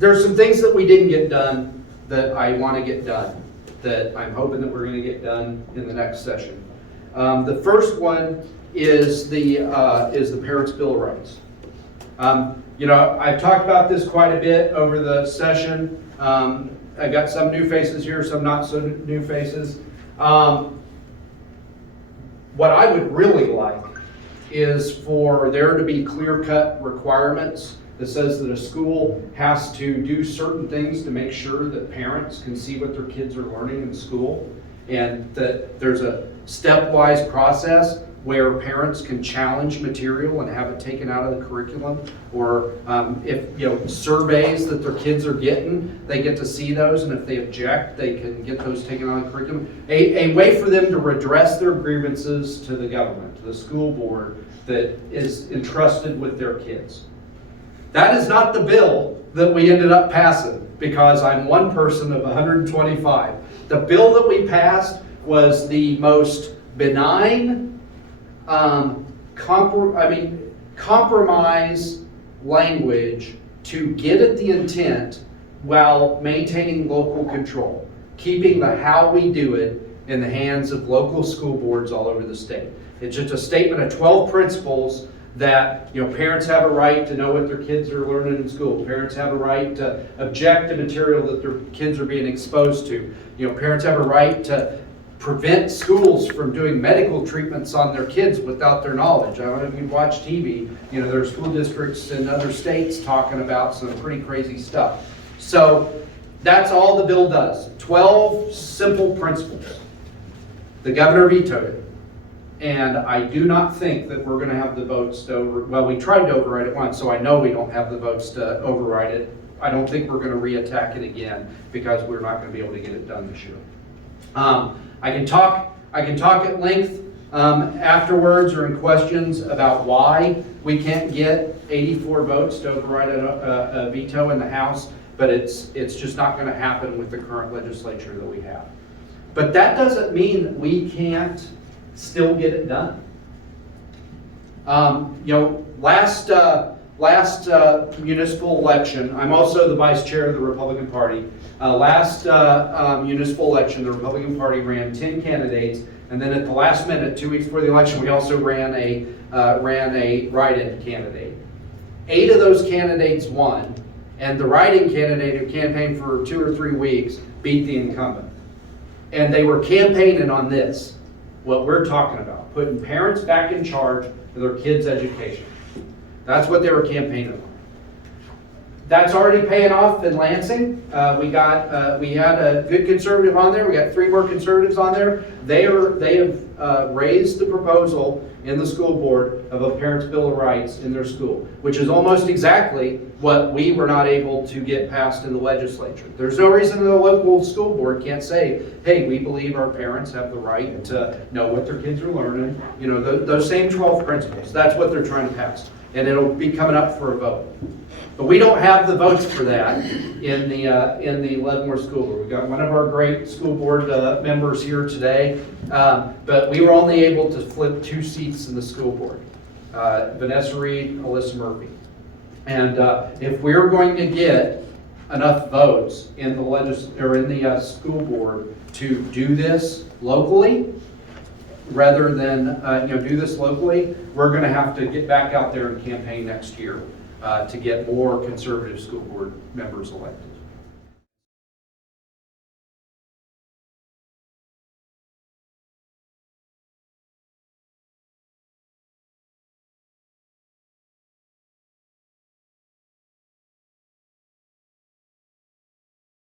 there's some things that we didn't get done that I want to get done, that I'm hoping that we're going to get done in the next session. The first one is the Parents' Bill of Rights. You know, I've talked about this quite a bit over the session. I got some new faces here, some not so new faces. What I would really like is for there to be clear-cut requirements that says that a school has to do certain things to make sure that parents can see what their kids are learning in school, and that there's a stepwise process where parents can challenge material and have it taken out of the curriculum, or if, you know, surveys that their kids are getting, they get to see those, and if they object, they can get those taken out of the curriculum. A way for them to redress their grievances to the government, to the school board that is entrusted with their kids. That is not the bill that we ended up passing, because I'm one person of 125. The bill that we passed was the most benign compromise language to get at the intent while maintaining local control, keeping the how we do it in the hands of local school boards all over the state. It's just a statement of 12 principles that, you know, parents have a right to know what their kids are learning in school. Parents have a right to object to material that their kids are being exposed to. You know, parents have a right to prevent schools from doing medical treatments on their kids without their knowledge. I don't know if you watch TV, you know, there are school districts in other states talking about some pretty crazy stuff. So that's all the bill does. 12 simple principles. The governor vetoed it. And I do not think that we're going to have the votes to well, we tried to override it once, so I know we don't have the votes to override it. I don't think we're going to re-attack it again, because we're not going to be able to get it done this year. I can talk at length afterwards or in questions about why we can't get 84 votes to override a veto in the House, but it's just not going to happen with the current legislature that we have. But that doesn't mean that we can't still get it done. You know, last municipal election, I'm also the vice chair of the Republican Party. Last municipal election, the Republican Party ran 10 candidates, and then at the last minute, 2 weeks before the election, we also ran a write-in candidate. 8 of those candidates won, and the write-in candidate who campaigned for 2 or 3 weeks beat the incumbent. And they were campaigning on this, what we're talking about, putting parents back in charge of their kids' education. That's what they were campaigning on. That's already paying off in Lansing. We had a good conservative on there. We got 3 more conservatives on there. They have raised the proposal in the school board of a Parents' Bill of Rights in their school, which is almost exactly what we were not able to get passed in the legislature. There's no reason the local school board can't say, hey, we believe our parents have the right to know what their kids are learning. You know, those same 12 principles. That's what they're trying to pass. And it'll be coming up for a vote. But we don't have the votes for that in the Leavenworth School Board. We've got one of our great school board members here today, but we were only able to flip 2 seats in the school board. Vanessa Reed, Alyssa Murphy. And if we're going to get enough votes in the school board to do this locally, rather than do this locally, we're going to have to get back out there and campaign next year to get more conservative school board members elected.